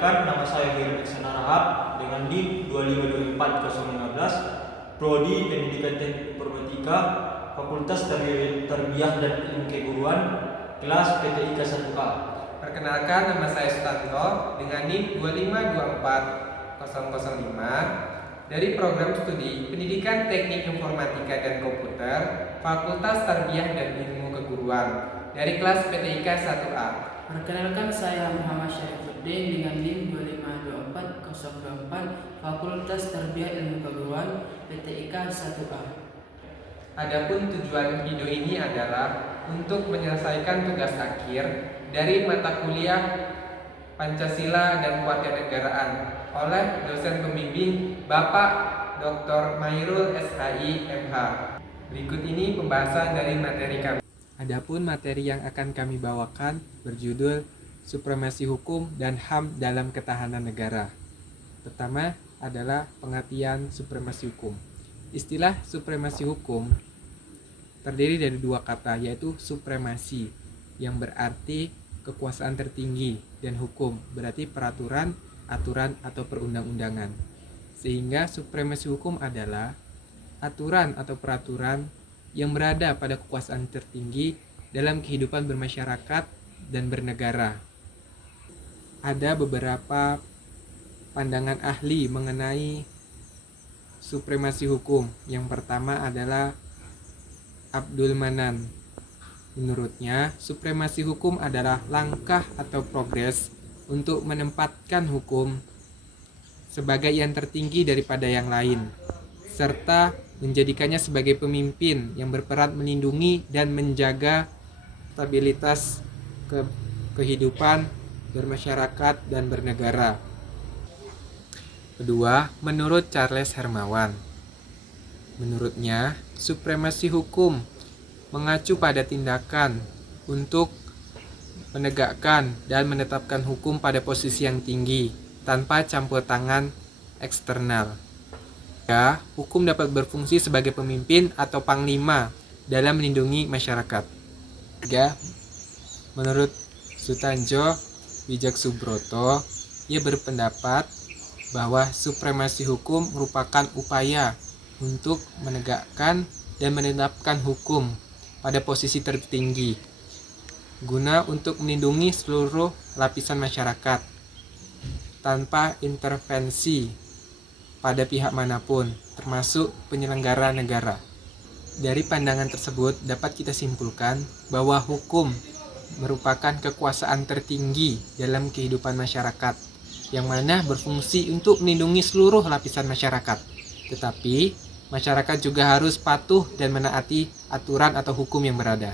Perkenalkan, nama saya Heru Iksana Rahab dengan NIM 2524015, Prodi Pendidikan Teknik Informatika, Fakultas Tarbiyah dan Ilmu Keguruan, kelas PTIK 1A. Perkenalkan, nama saya Sutanto dengan NIM 2524005 dari Program Studi Pendidikan Teknik Informatika dan Komputer, Fakultas Tarbiyah dan Ilmu Keguruan dari kelas PTIK 1A. Perkenalkan, saya Muhammad Syarifuddin dengan NIM 2524024, Fakultas Tarbiyah Ilmu Keguruan, PTIK 1A. Adapun tujuan video ini adalah untuk menyelesaikan tugas akhir dari mata kuliah Pancasila dan Kewarganegaraan oleh dosen pembimbing Bapak Dr. Mairul SHI MH. Berikut ini pembahasan dari materi kami. Adapun materi yang akan kami bawakan berjudul Supremasi Hukum dan HAM dalam Ketahanan Negara. Pertama adalah pengertian supremasi hukum. Istilah supremasi hukum terdiri dari dua kata, yaitu supremasi yang berarti kekuasaan tertinggi dan hukum berarti peraturan, aturan atau perundang-undangan. Sehingga supremasi hukum adalah aturan atau peraturan yang berada pada kekuasaan tertinggi dalam kehidupan bermasyarakat dan bernegara. Ada beberapa pandangan ahli mengenai supremasi hukum. Yang pertama adalah Abdul Manan. Menurutnya, supremasi hukum adalah langkah atau progres untuk menempatkan hukum sebagai yang tertinggi daripada yang lain, serta menjadikannya sebagai pemimpin yang berperan melindungi dan menjaga stabilitas kehidupan bermasyarakat dan bernegara. Kedua, menurut Charles Hermawan. Menurutnya, supremasi hukum mengacu pada tindakan untuk menegakkan dan menetapkan hukum pada posisi yang tinggi tanpa campur tangan eksternal. Hukum dapat berfungsi sebagai pemimpin atau panglima dalam melindungi masyarakat. 3. Menurut Sutanjo Wijaksubroto, ia berpendapat bahwa supremasi hukum merupakan upaya untuk menegakkan dan menetapkan hukum pada posisi tertinggi guna untuk melindungi seluruh lapisan masyarakat tanpa intervensi pada pihak manapun, termasuk penyelenggara negara. Dari pandangan tersebut dapat kita simpulkan bahwa hukum merupakan kekuasaan tertinggi dalam kehidupan masyarakat, yang mana berfungsi untuk melindungi seluruh lapisan masyarakat. Tetapi, masyarakat juga harus patuh dan menaati aturan atau hukum yang berada.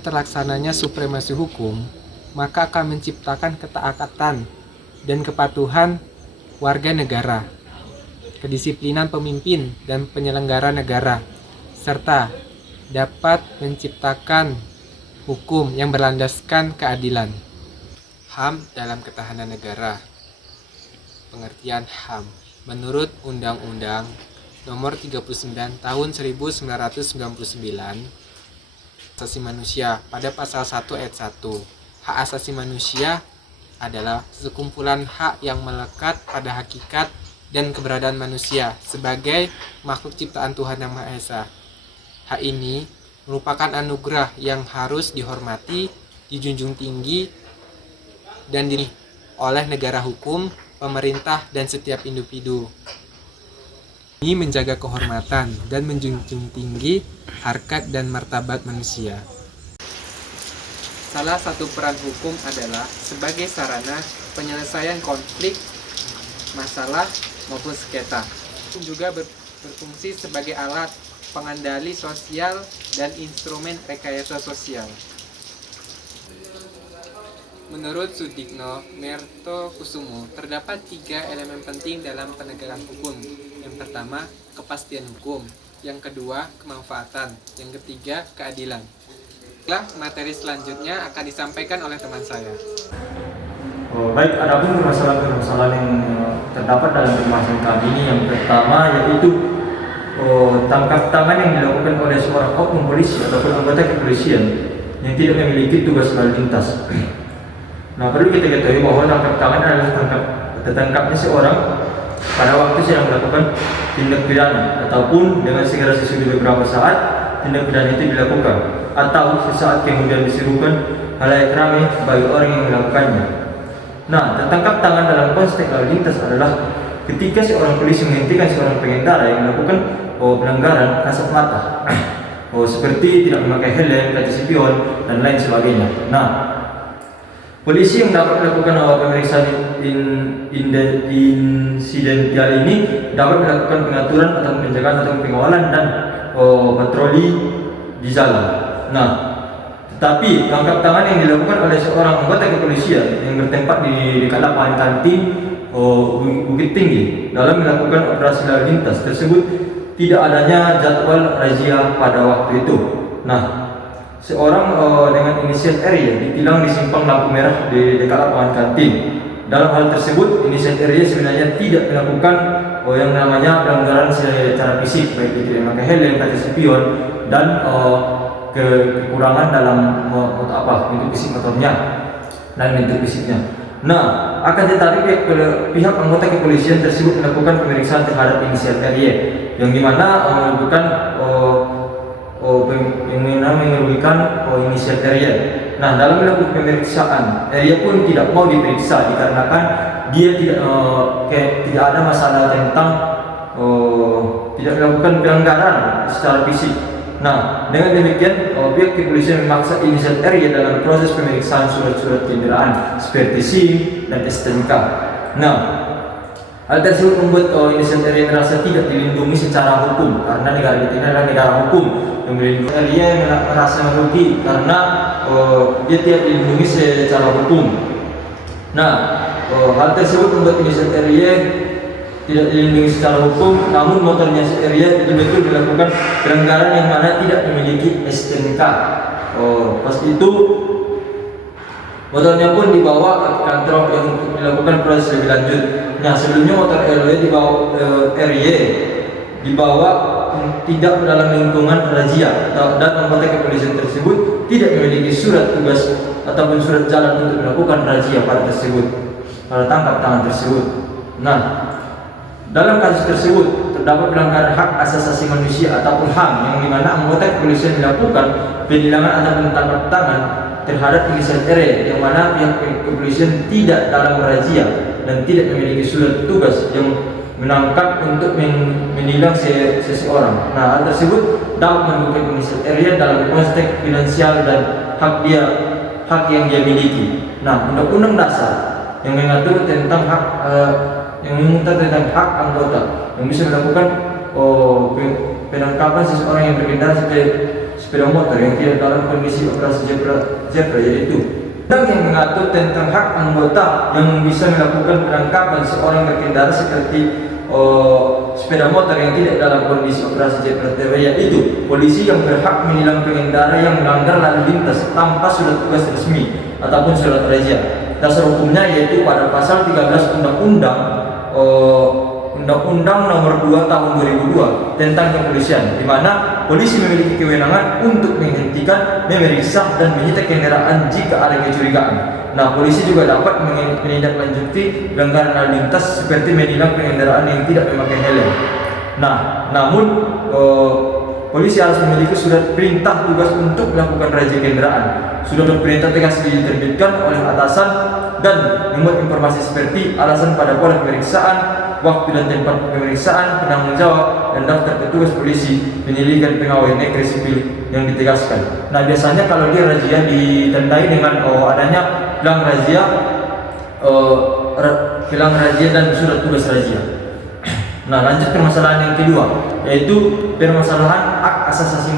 Terlaksananya supremasi hukum, maka akan menciptakan ketaatan dan kepatuhan warga negara, kedisiplinan pemimpin dan penyelenggara negara, serta dapat menciptakan hukum yang berlandaskan keadilan. HAM dalam ketahanan negara. Pengertian HAM menurut Undang-Undang Nomor 39 Tahun 1999 Asasi Manusia pada pasal 1 ayat 1. Hak asasi manusia adalah sekumpulan hak yang melekat pada hakikat dan keberadaan manusia sebagai makhluk ciptaan Tuhan Yang Maha Esa. Hak ini merupakan anugerah yang harus dihormati, dijunjung tinggi, dan oleh negara hukum, pemerintah, dan setiap individu. Ini menjaga kehormatan dan menjunjung tinggi harkat dan martabat manusia. Salah satu peran hukum adalah sebagai sarana penyelesaian konflik, masalah, maupun sengketa. Juga berfungsi sebagai alat pengendali sosial dan instrumen rekayasa sosial. Menurut Sudikno Mertokusumo, terdapat 3 elemen penting dalam penegakan hukum. Yang pertama, kepastian hukum. Yang kedua, kemanfaatan. Yang ketiga, keadilan. Materi selanjutnya akan disampaikan oleh teman saya. Baik, adapun permasalahan yang terdapat dalam pembahasan kali ini, yang pertama yaitu tangkap tangan yang dilakukan oleh seorang oknum polisi ataupun anggota kepolisian yang tidak memiliki tugas lalu lintas. Nah, perlu kita ketahui bahwa tangkap tangan adalah tertangkapnya seorang pada waktu sedang melakukan tindak pidana ataupun dengan segera sesudah beberapa saat tindak pidana itu dilakukan atau sesaat kemudian diserukan halayak ramai bagi orang yang melakukannya. Nah, tertangkap tangan dalam konteks lalu lintas adalah ketika seorang polisi menghentikan seorang pengendara yang melakukan pelanggaran kasat mata, seperti tidak memakai helm, kaca spion, dan lain sebagainya. Nah, polisi yang dapat melakukan pemeriksaan insidental ini dapat melakukan pengaturan atau penjagaan atau pengawalan dan patroli di jalan. Nah, tetapi tangkap tangan yang dilakukan oleh seorang anggota kepolisian yang bertempat di dekat lapangan kantin Bukit Tinggi dalam melakukan operasi lalu lintas tersebut tidak adanya jadwal razia pada waktu itu. Nah, seorang dengan inisial RY ditilang di simpang lampu merah di dekat lapangan kantin. Dalam hal tersebut, inisial RY sebenarnya tidak melakukan yang namanya pelanggaran secara fisik, baik itu memakai helm, kaca spion, dan kekurangan dalam bentuk fisik motornya dan bentuk fisiknya. Nah, akan tetapi pihak anggota kepolisian tersebut melakukan pemeriksaan terhadap inisial RY yang dimana merugikan inisial RY. Nah, dalam melakukan pemeriksaan, RY pun tidak mau diperiksa dikarenakan dia tidak ada masalah tentang tidak melakukan pelanggaran secara fisik. Nah, dengan demikian pihak kepolisian memaksa inisial RY dalam proses pemeriksaan surat-surat kendaraan seperti SIM dan STNK. Nah, hal tersebut membuat inisial RY merasa tidak dilindungi secara hukum karena negara kita ini adalah negara hukum yang melindungi. RY merasa merugi karena dia tidak dilindungi secara hukum. Nah, hal tersebut membuat inisial RY tidak dilindungi secara hukum, namun motornya RY betul-betul dilakukan pelanggaran yang mana tidak memiliki STNK. Pas itu motornya pun dibawa ke kantor yang dilakukan proses lebih lanjut. Nah, sebelumnya motor RY dibawa tidak dalam lingkungan razia dan anggota kepolisian tersebut tidak memiliki surat tugas ataupun surat jalan untuk melakukan razia pada tangkap tangan tersebut. Nah, dalam kasus tersebut terdapat pelanggaran hak asasi manusia ataupun HAM yang dimana anggota kepolisian melakukan penilangan ataupun tangkap tangan terhadap inisial RY yang mana pihak kepolisian tidak dalam razia dan tidak memiliki surat tugas yang menangkap untuk menilang seseorang. Nah, hal tersebut dapat merugikan inisial RY dalam konteks finansial dan hak yang dia miliki. Nah, Undang-Undang Dasar yang mengatur tentang hak anggota yang bisa melakukan penangkapan seseorang yang berkendara sepeda motor yang tidak dalam kondisi operasi zebra yaitu dan yang mengatur tentang hak anggota yang bisa melakukan penangkapan seorang berkendara seperti sepeda motor yang tidak dalam kondisi operasi zebra yaitu polisi yang berhak menilang pengendara yang melanggar lalu lintas tanpa surat tugas resmi ataupun surat razia. Dasar hukumnya yaitu pada pasal 13 Undang-Undang Nomor 2 Tahun 2002 tentang kepolisian, di mana polisi memiliki kewenangan untuk menghentikan, memeriksa, dan menyita kendaraan jika ada kecurigaan. Nah, polisi juga dapat menindaklanjuti pelanggaran lalu lintas seperti menilang pengendaraan yang tidak memakai helm. Nah, namun polisi harus memiliki surat perintah tugas untuk melakukan razia kendaraan. Surat perintah tegas diterbitkan oleh atasan dan memuat informasi seperti alasan pada pola pemeriksaan, waktu dan tempat pemeriksaan, penanggung jawab, dan daftar petugas polisi, penyelidikan pegawai negeri sipil yang ditegaskan. Nah, biasanya kalau dia razia ditandai dengan adanya hilang razia dan surat tugas razia. Nah, lanjut permasalahan yang kedua, yaitu permasalahan hak asasi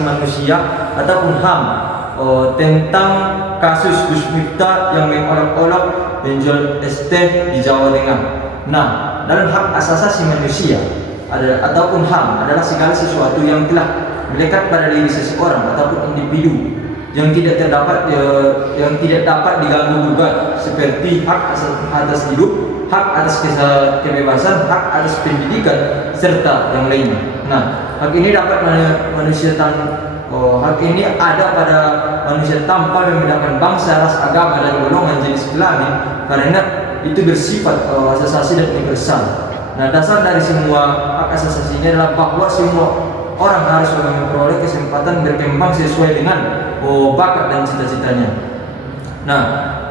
manusia ataupun HAM tentang kasus Gus Miftah yang mengolok-olok penjual ST di Jawa Tengah. Nah, dalam hak asasi manusia ataupun HAM adalah segala sesuatu yang telah melekat pada diri seseorang ataupun individu yang tidak dapat diganggu gugat seperti hak atas hidup, hak atas kebebasan, hak atas pendidikan, serta yang lainnya. Nah, hak ini dapat manusiakan hak ini ada pada manusia tanpa membedakan bangsa, ras, agama, dan golongan jenis kelamin, karena itu bersifat asasi dan universal. Nah, dasar dari semua hak asasi ini adalah bahwa semua orang harus memperoleh kesempatan berkembang sesuai dengan bakat dan cita-citanya. Nah,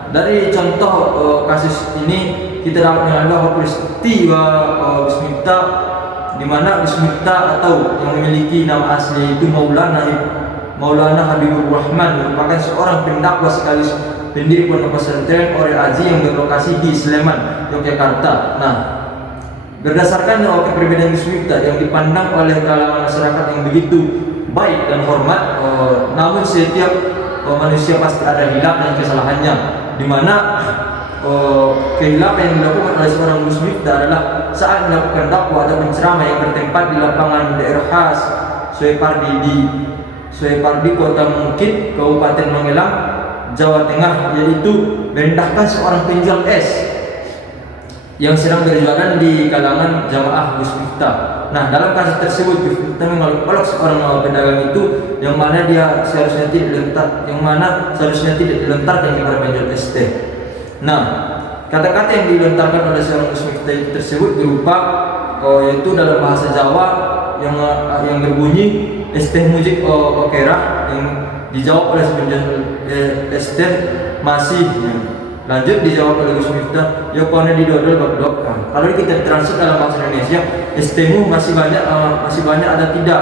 dari contoh kasus ini kita dapat mengenal bahwa peristiwa Gus Miftah, di mana Gus Miftah atau yang memiliki nama asli itu Maulana Habibur Rahman, merupakan seorang pendakwa sekaligus pendiri pondok pesantren Orel Aji yang berlokasi di Sleman, Yogyakarta. Nah, berdasarkan kepribadian Gus Miftah yang dipandang oleh kalangan masyarakat yang begitu baik dan hormat, namun setiap manusia pasti ada hilaf dan kesalahannya, di mana kehilafan yang dilakukan oleh seorang Gus Miftah adalah saat melakukan dakwah atau penceramah yang bertempat di lapangan daerah khas Suepardi, Kota Mungkit, Kabupaten Magelang, Jawa Tengah, yaitu merendahkan seorang penjual es yang sedang berjualan di kalangan jamaah Gus Miftah. Nah, dalam kasus tersebut Gus Miftah mengolok seorang pedagang itu yang mana seharusnya tidak dilontarkan kepada penjual es teh. Nah, kata-kata yang dilontarkan oleh seorang Gus Miftah tersebut berupa yaitu dalam bahasa Jawa yang berbunyi es teh mujik okerah, yang dijawab oleh penjual es teh masih. Lanjut dijawab oleh Gus Miftah, ya kone didodol babdok. Kalau kita translate dalam bahasa Indonesia, ST-mu masih banyak ada tidak?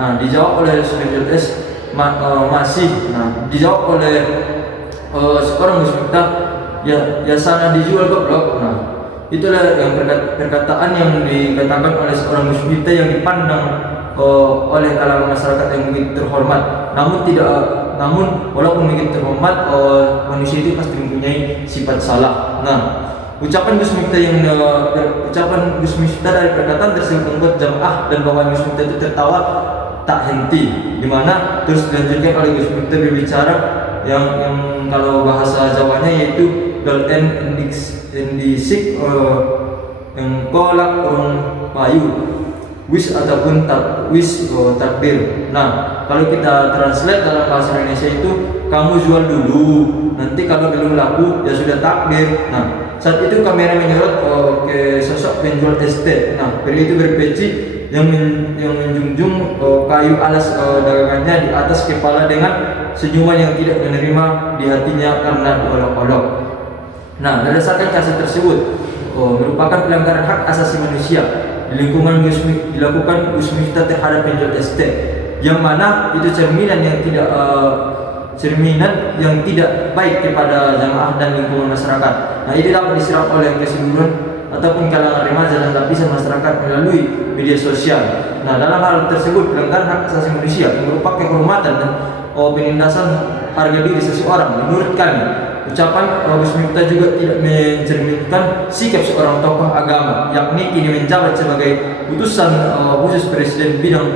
Nah, dijawab oleh penjual es masih. Nah, dijawab oleh seorang Gus Miftah, ya sana dijual babdok. Nah, itulah yang perkataan yang dikatakan oleh seorang Gus Miftah yang dipandang oleh kalangan masyarakat yang begitu terhormat. Namun walaupun begitu terhormat, manusia itu pasti mempunyai sifat salah. Nah, ucapan Gus Miftah dari perkataan tersebut membuat jamaah dan bawahan Gus Miftah itu tertawa tak henti, di mana terus dilanjutkan oleh Gus Miftah berbicara yang kalau bahasa Jawanya yaitu golden endisik yang kolak orang payu wis ataupun takbir. Nah, kalau kita translate dalam bahasa Indonesia itu, kamu jual dulu, nanti kalau belum laku ya sudah takbir. Nah, saat itu kamera menyorot ke sosok penjual es teh. Nah, pria itu berpeci yang menjunjung kayu alas dagangannya di atas kepala dengan senyuman yang tidak menerima di hatinya karena diolok-olok. Nah, berdasarkan kasus tersebut merupakan pelanggaran hak asasi manusia di lingkungan dilakukan Gus Miftah terhadap penjual es teh, yang mana itu cerminan yang tidak baik kepada jamaah dan lingkungan masyarakat. Nah, ini dapat diserap oleh keseluruhan ataupun kalangan remaja dan lapisan masyarakat melalui media sosial. Nah, dalam hal tersebut pelanggaran hak asasi manusia yang merupakan kehormatan dan penindasan harga diri seseorang. Menurut kami, ucapan Gus Miftah juga tidak mencerminkan sikap seorang tokoh agama, yakni kini menjabat sebagai utusan khusus Presiden bidang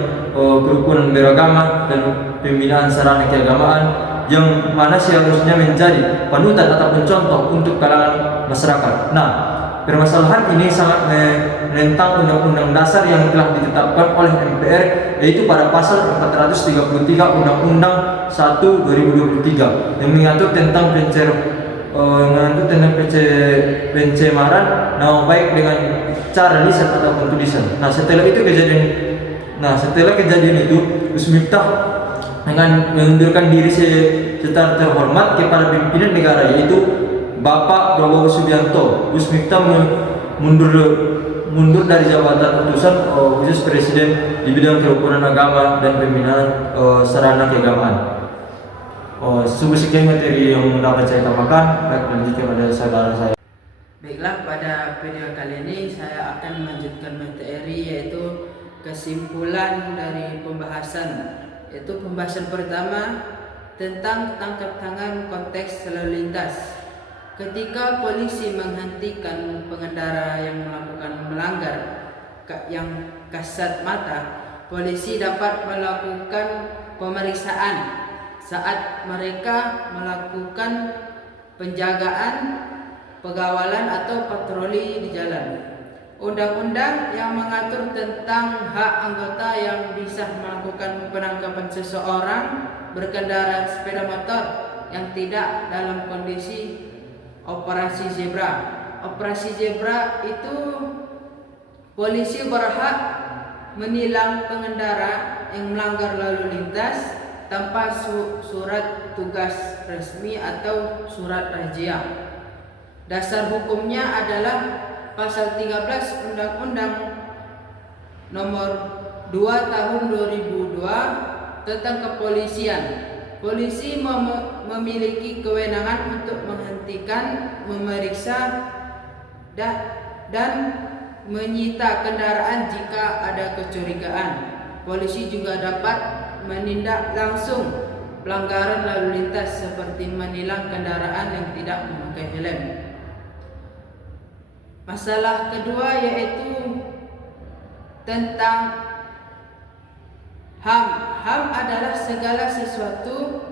kerukunan beragama dan pembinaan sarana keagamaan, yang mana seharusnya menjadi panutan ataupun contoh untuk kalangan masyarakat. Nah, permasalahan ini sangat menentang Undang-Undang Dasar yang telah ditetapkan oleh MPR, yaitu pada pasal 433 Undang-Undang 1 2023 yang mengatur tentang pencemaran nama baik dengan cara lisan ataupun tulisan. Nah, setelah kejadian itu Gus Miftah dengan mengundurkan diri secara terhormat kepada pimpinan negara, yaitu Bapak Prabowo Subianto. Gus Miftah mundur dari jabatan utusan khusus Presiden di bidang kerukunan agama dan pembinaan sarana keagamaan. Sekian materi yang dapat saya tambahkan. Baik, lanjutkan pada saudara saya. Baiklah, pada video kali ini saya akan melanjutkan materi, yaitu kesimpulan dari pembahasan. Yaitu pembahasan pertama tentang tangkap tangan konteks lalu lintas. Ketika polisi menghentikan pengendara yang melanggar yang kasat mata, polisi dapat melakukan pemeriksaan saat mereka melakukan penjagaan, pengawalan atau patroli di jalan. undang-undang yang mengatur tentang hak anggota yang bisa melakukan penangkapan seseorang berkendara sepeda motor yang tidak dalam kondisi operasi zebra. Operasi zebra itu polisi berhak menilang pengendara yang melanggar lalu lintas tanpa surat tugas resmi atau surat razia. Dasar hukumnya adalah pasal 13 Undang-Undang Nomor 2 Tahun 2002 tentang kepolisian. Polisi memiliki kewenangan untuk menghentikan, memeriksa dan menyita kendaraan jika ada kecurigaan. Polisi juga dapat menindak langsung pelanggaran lalu lintas seperti menilang kendaraan yang tidak memakai helm. Masalah kedua yaitu tentang HAM. HAM adalah segala sesuatu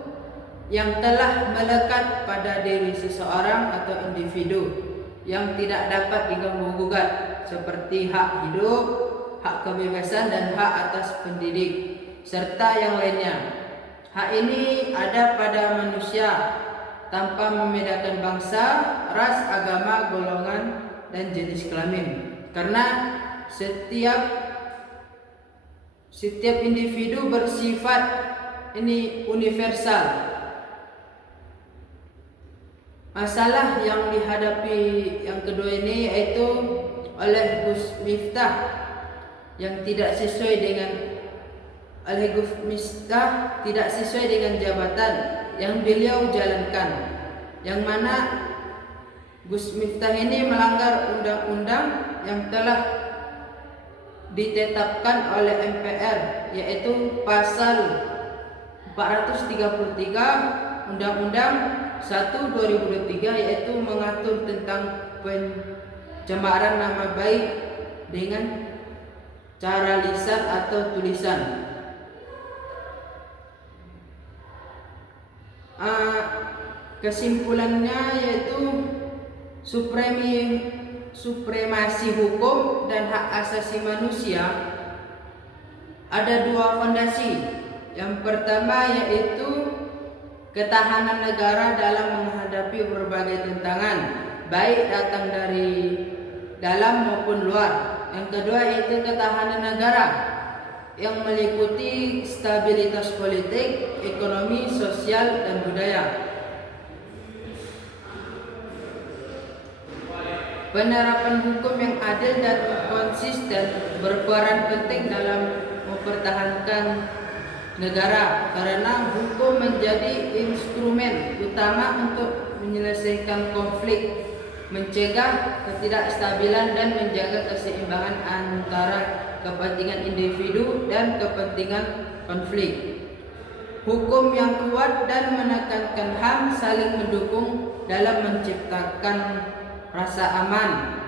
yang telah melekat pada diri seseorang atau individu yang tidak dapat diganggu-gugat, seperti hak hidup, hak kebebasan, dan hak atas pendidik, serta yang lainnya. Hak ini ada pada manusia tanpa membedakan bangsa, ras, agama, golongan, dan jenis kelamin. Karena setiap individu bersifat universal. Masalah yang dihadapi yang kedua ini yaitu oleh Gus Miftah yang tidak sesuai dengan jabatan yang beliau jalankan, yang mana Gus Miftah ini melanggar undang-undang yang telah ditetapkan oleh MPR, yaitu pasal 433 Undang-Undang 1/2023, yaitu mengatur tentang pencemaran nama baik dengan cara lisan atau tulisan. Kesimpulannya yaitu supremasi hukum dan hak asasi manusia ada dua fondasi. Yang pertama yaitu ketahanan negara dalam menghadapi berbagai tantangan, baik datang dari dalam maupun luar. Yang kedua yaitu ketahanan negara yang meliputi stabilitas politik, ekonomi, sosial, dan budaya. Penerapan hukum yang adil dan konsisten berperan penting dalam mempertahankan negara, karena hukum menjadi instrumen utama untuk menyelesaikan konflik, mencegah ketidakstabilan, dan menjaga keseimbangan antara kepentingan individu dan kepentingan konflik. Hukum yang kuat dan menekankan HAM saling mendukung dalam menciptakan rasa aman,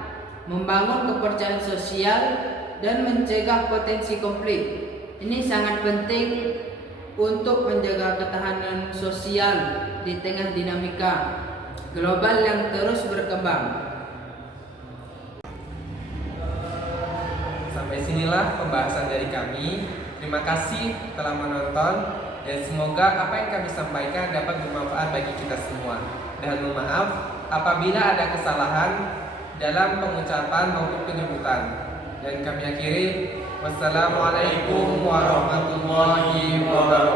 membangun kepercayaan sosial, dan mencegah potensi konflik. Ini sangat penting untuk menjaga ketahanan sosial di tengah dinamika global yang terus berkembang. Sampai sinilah pembahasan dari kami. Terima kasih telah menonton dan semoga apa yang kami sampaikan dapat bermanfaat bagi kita semua. Dan mohon maaf apabila ada kesalahan dalam pengucapan maupun penyebutan. Dan kami akhiri, wassalamualaikum warahmatullahi wabarakatuh.